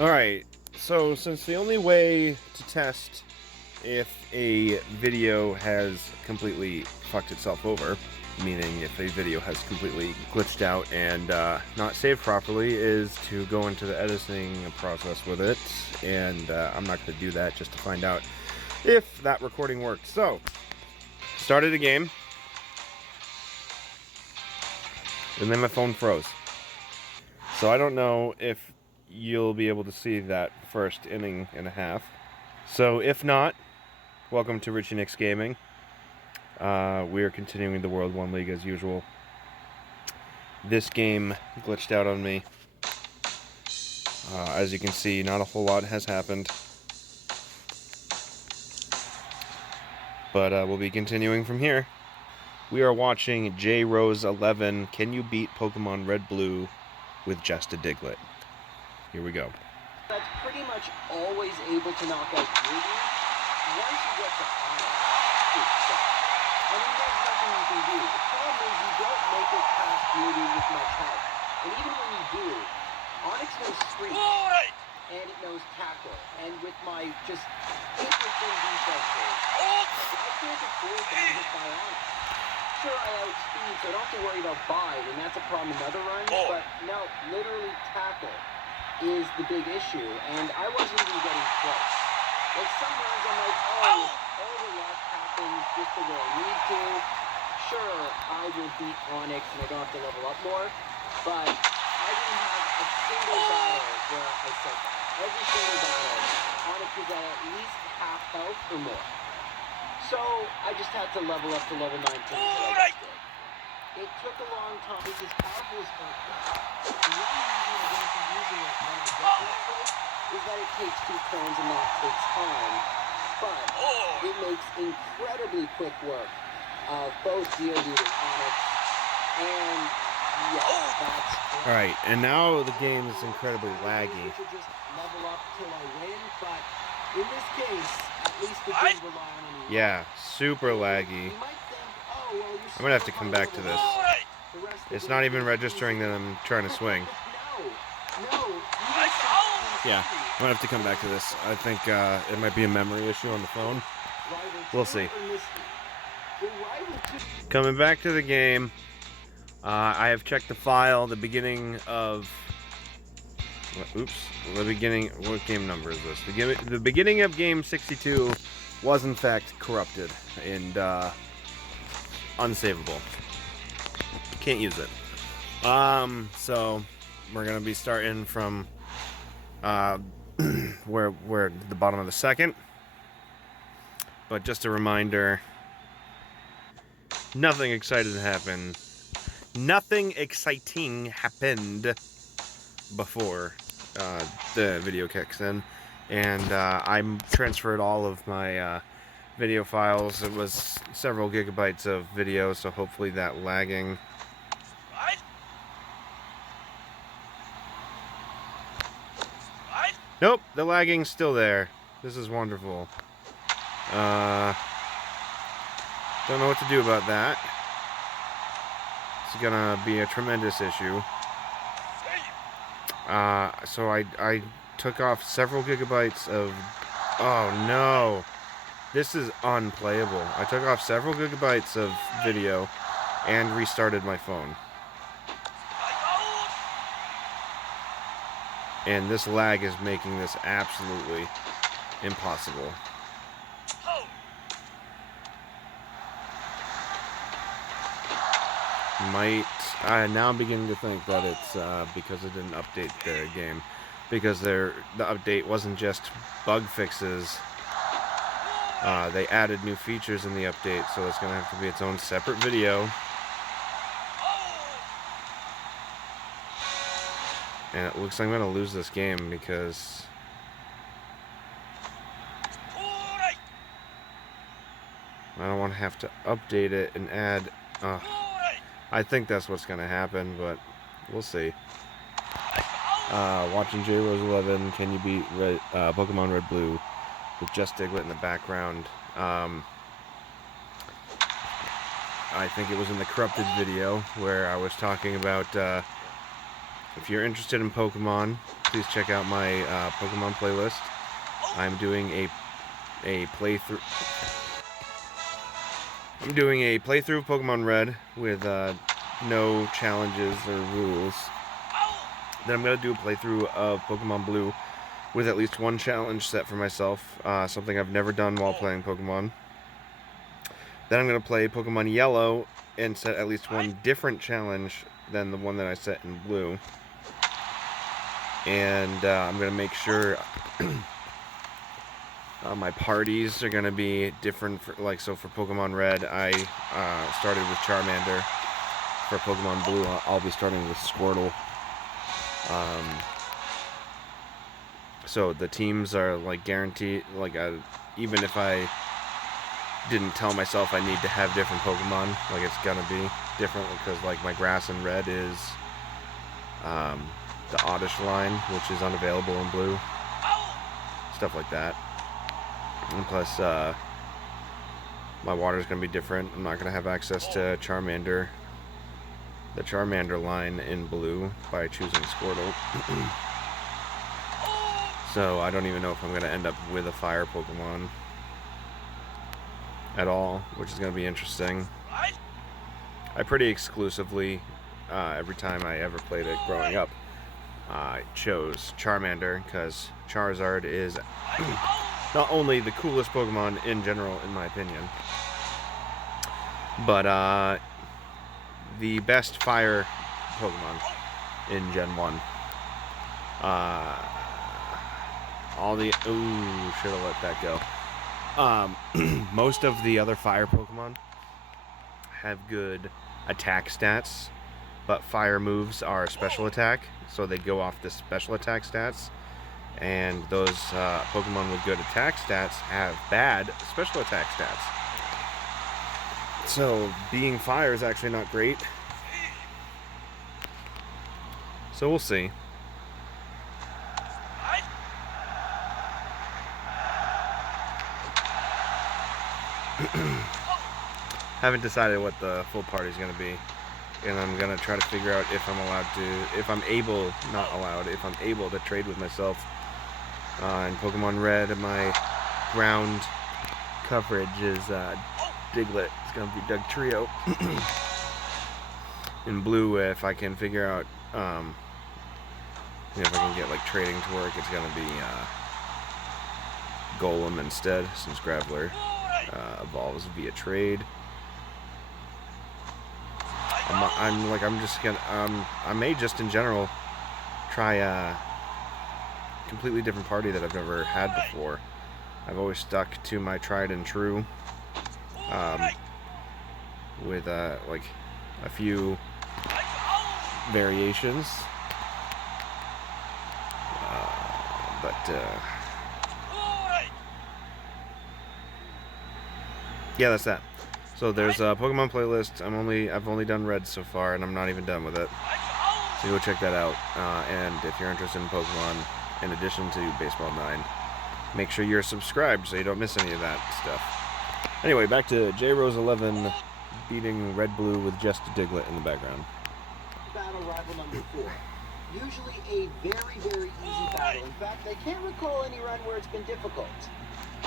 Alright, so since the only way to test if a video has completely fucked itself over, meaning if a video has completely glitched out and not saved properly, is to go into the editing process with it, and I'm not going to do that just to find out if that recording worked. So, started a game, and then my phone froze. So I don't know if you'll be able to see that first inning and a half. So if not, welcome to Richie Nicks Gaming. We are continuing the World 1 League as usual. This game glitched out on me. As you can see, not a whole lot has happened. But we'll be continuing from here. We are watching J Rose 11. Can you beat Pokemon Red Blue with just a Diglett? Here we go. That's pretty much always able to knock out Ruby. Once you get to Onyx, it's stuck. I mean, there's nothing you can do. The problem is you don't make it past Ruby with much help. And even when you do, Onyx knows Scream, and it knows Tackle. And with my just interesting defenses, I can't afford to be hit by Onyx. Sure, I outspeed, so I don't have to worry about bide, and that's a problem in other runs, but no, literally Tackle is the big issue, and I wasn't even getting close. Like, some runs I'm like, oh, all the luck happens just the way I need to. Sure, I will beat Onyx, and I don't have to level up more, but I didn't have a single battle where I said that. Every single battle, Onyx was at least half health or more. So, I just had to level up to level 19 until I got good. It took a long time. It's as powerful as the only reason I'm going to be using it when I get this place is that it takes 2 turns and that takes time. But it makes incredibly quick work of both Geodude and Onyx. And yeah, that's great. Alright, and now the game is incredibly laggy. I should just level up till I win, but in this case, at least it didn't rely on any. Yeah, super laggy. I'm gonna have to come back to this. It's not even registering that I'm trying to swing. Yeah, I'm gonna have to come back to this. I think it might be a memory issue on the phone. We'll see. Coming back to the game, I have checked the file. The beginning of... Oops. The beginning... What game number is this? The beginning of game 62 was in fact corrupted and unsavable. Can't use it. So we're gonna be starting from where the bottom of the second. But just a reminder, nothing exciting happened. Nothing exciting happened before the video kicks in, and I transferred all of my video files. It was several gigabytes of video, so hopefully that lagging nope, the lagging's still there. This is wonderful. Don't know what to do about that. It's gonna be a tremendous issue. So I took off several gigabytes of... Oh no! This is unplayable. I took off several gigabytes of video and restarted my phone. And this lag is making this absolutely impossible. Now I'm beginning to think that it's because it didn't update the game. Because the update wasn't just bug fixes. They added new features in the update, so it's going to have to be its own separate video. And it looks like I'm going to lose this game because... I don't want to have to update it and add... I think that's what's going to happen, but we'll see. Watching J Rose 11, can you beat Pokemon Red Blue with just Diglett in the background? I think it was in the corrupted video where I was talking about if you're interested in Pokemon, please check out my Pokemon playlist. I'm doing a playthrough. I'm doing a playthrough of Pokemon Red with no challenges or rules. Then I'm going to do a playthrough of Pokemon Blue with at least one challenge set for myself, something I've never done while playing Pokemon. Then I'm going to play Pokemon Yellow and set at least one different challenge than the one that I set in Blue. And I'm going to make sure my parties are going to be different. So for Pokemon Red, I started with Charmander. For Pokemon Blue, I'll be starting with Squirtle. So the teams are like guaranteed. Even if I didn't tell myself I need to have different Pokemon, like it's gonna be different because like my Grass and Red is the Oddish line, which is unavailable in Blue. Stuff like that. And plus, my water is gonna be different. I'm not gonna have access to Charmander. The Charmander line in Blue by choosing Squirtle. So I don't even know if I'm going to end up with a fire Pokemon at all, which is going to be interesting. I pretty exclusively, every time I ever played it growing up, I chose Charmander because Charizard is not only the coolest Pokemon in general, in my opinion, but the best fire Pokemon in Gen 1. Should have let that go. Most of the other fire Pokemon have good attack stats, but fire moves are special attack, so they go off the special attack stats. And those Pokemon with good attack stats have bad special attack stats. So being fire is actually not great. So we'll see. Haven't decided what the full party is going to be, and I'm going to try to figure out if I'm able to trade with myself. In Pokemon Red, my ground coverage is Diglett. It's going to be Dugtrio. In Blue, if I can figure out, if I can get like trading to work, it's going to be Golem instead, since Graveler evolves via trade. I may just in general try a completely different party that I've never had before. I've always stuck to my tried and true, with like a few variations, yeah, that's that. So there's a Pokemon playlist. I've only done Red so far, and I'm not even done with it. So go check that out. And if you're interested in Pokemon, in addition to Baseball 9, make sure you're subscribed so you don't miss any of that stuff. Anyway, back to J-Rose 11 beating Red Blue with just a Diglett in the background. Battle rival number 4. Usually a very, very easy battle. In fact, I can't recall any run where it's been difficult.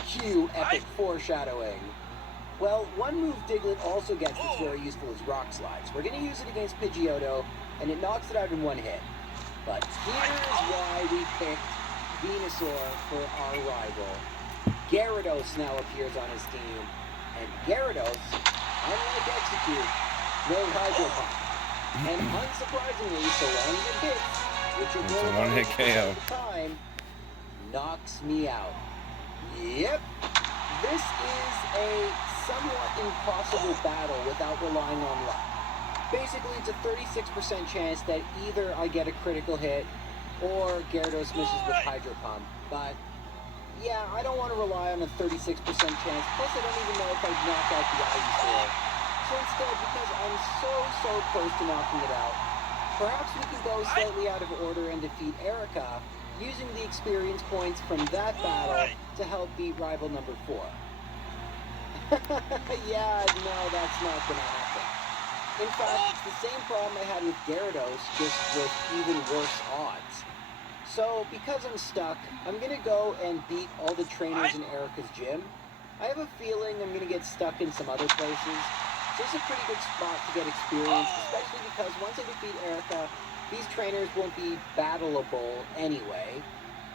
Cue epic foreshadowing. Well, one move Diglett also gets that's very useful is Rock Slides. We're going to use it against Pidgeotto, and it knocks it out in one hit. But here's why we picked Venusaur for our rival. Gyarados now appears on his team, and Gyarados, unlike Execute, no Hydro Pump. And unsurprisingly, so long as it hits, which it will one-hit KO. at the time, knocks me out. Yep, this is a somewhat impossible battle without relying on luck. Basically, it's a 36% chance that either I get a critical hit or Gyarados misses with Hydro Pump. But yeah, I don't want to rely on a 36% chance. Plus, I don't even know if I'd knock out the Ivysaur. So instead, because I'm so close to knocking it out, perhaps we can go slightly out of order and defeat Erika, using the experience points from that battle to help beat rival number 4. Yeah, no, that's not gonna happen. In fact, it's the same problem I had with Gyarados, just with even worse odds. So, because I'm stuck, I'm going to go and beat all the trainers in Erika's gym. I have a feeling I'm going to get stuck in some other places. This is a pretty good spot to get experience, especially because once I defeat Erika, these trainers won't be battleable anyway.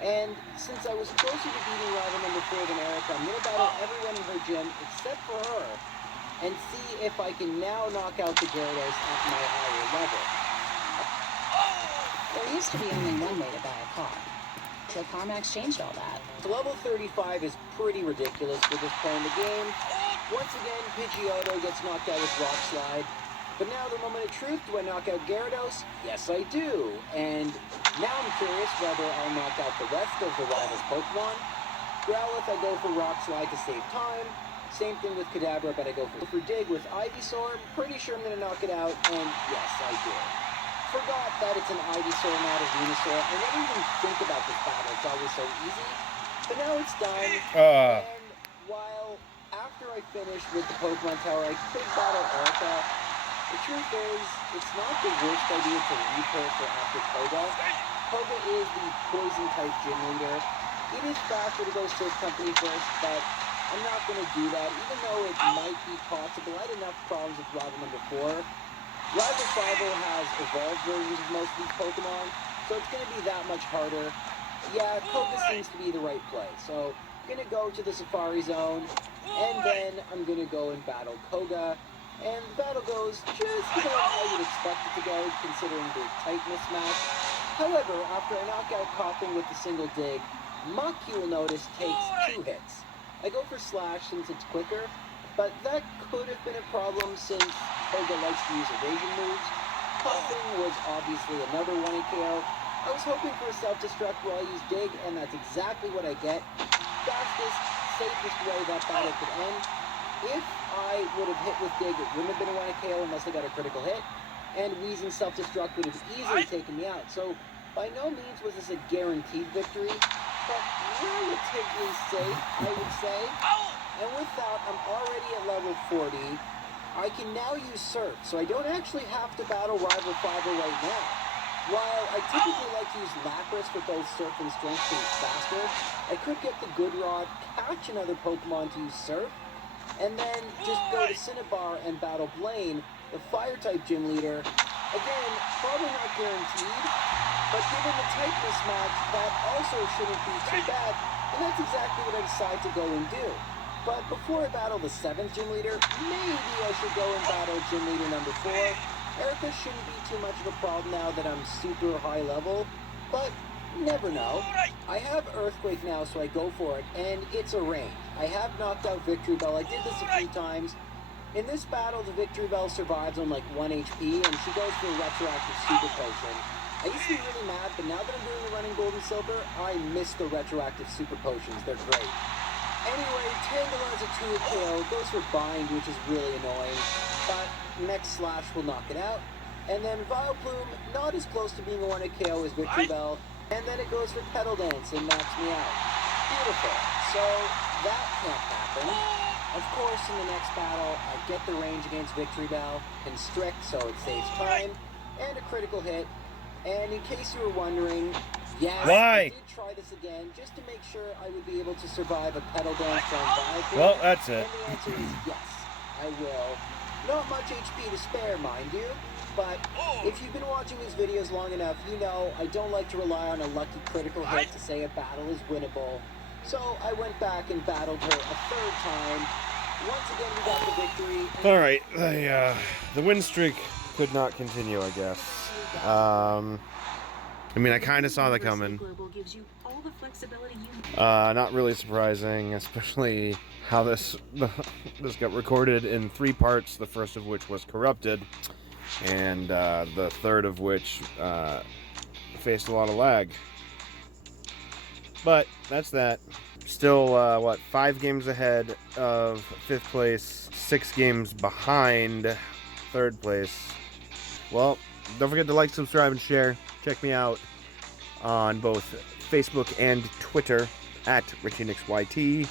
And since I was closer to beating rival number 4 than Erika, I'm going to battle everyone in her gym except for her, and see if I can now knock out the Gyarados at my higher level. There used to be only one way to buy a car. So CarMax changed all that. Level 35 is pretty ridiculous for this point in the game. Once again, Pidgeotto gets knocked out with Rock Slide. But now the moment of truth, do I knock out Gyarados? Yes, I do. And now I'm curious whether I'll knock out the rest of the rival's Pokemon. Growlithe, I go for Rock Slide to save time. Same thing with Kadabra, but I go for Dig with Ivysaur. Pretty sure I'm going to knock it out, and yes, I did. Forgot that it's an Ivysaur, not a Venusaur. I never even think about this battle. It's always so easy. But now it's done. And while after I finish with the Pokemon Tower, I could battle Erika. The truth is, it's not the worst idea to leave her for after Koga. Koga is the Poison-type gym leader. It is faster to go Surf Company first, but I'm not going to do that, even though it might be possible. I had enough problems with rival number 4. Rival 5 has evolved versions of most of these Pokemon, so it's going to be that much harder. Yeah, Koga seems to be the right play, so I'm going to go to the Safari Zone, and then I'm going to go and battle Koga. And the battle goes just about how you'd expect it to go, considering the tight mismatch. However, after I knock out Kopping with the single dig, Muck, you will notice, takes 2 hits. I go for Slash since it's quicker, but that could have been a problem since Koga likes to use evasion moves. Kopping was obviously another 1-hit KO. I was hoping for a self-destruct where I use Dig, and that's exactly what I get. Fastest, safest way that battle could end. If I would have hit with Dig, it wouldn't have been a 1-hit KO unless I got a critical hit, and Weezing's self-destruct would have easily taken me out. So, by no means was this a guaranteed victory, but relatively safe, I would say. And with that, I'm already at level 40. I can now use Surf, so I don't actually have to battle Rival 5 right now. While I typically like to use Lapras for both Surf and Strength because it's faster, I could get the Good Rod, catch another Pokemon to use Surf, and then just go to Cinnabar and battle Blaine, the Fire-type gym leader. Again, probably not guaranteed, but given the type mismatch, that also shouldn't be too bad, and that's exactly what I decide to go and do. But before I battle the 7th gym leader, maybe I should go and battle gym leader number 4. Erika shouldn't be too much of a problem now that I'm super high level, but never know. I have Earthquake now, so I go for it, and it's a range. I have knocked out Victory Bell. I did this a few times. In this battle, the Victory Bell survives on like 1 HP, and she goes for a retroactive Super Potion. I used to be really mad, but now that I'm doing the running Gold and Silver, I miss the retroactive Super Potions. They're great. Anyway, Tangela is a 2-hit KO, goes for Bind, which is really annoying, but next Slash will knock it out. And then Vileplume, not as close to being a 1-hit KO as Victory Bell, and then it goes for Petal Dance and knocks me out. Beautiful. So, that can't happen. Of course, in the next battle, I get the range against Victory Bell, Constrict so it saves time, and a critical hit. And in case you were wondering, yes, I did try this again, just to make sure I would be able to survive a Petal Dance from Vileplume. Well, that's it. And the answer is yes, I will. Not much HP to spare, mind you, but if you've been watching these videos long enough, you know I don't like to rely on a lucky critical hit to say a battle is winnable. So I went back and battled her a 3rd time. Once again, we got the victory. All right, the win streak could not continue, I guess. I mean, I kind of saw that coming. Not really surprising, especially how this got recorded in 3 parts, the first of which was corrupted, and the third of which faced a lot of lag. But that's that. Still, 5 games ahead of 5th place, 6 games behind 3rd place. Well, don't forget to like, subscribe, and share. Check me out on both Facebook and Twitter at RichieNicksYT.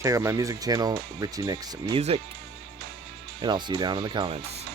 Check out my music channel, RichieNicksMusic. And I'll see you down in the comments.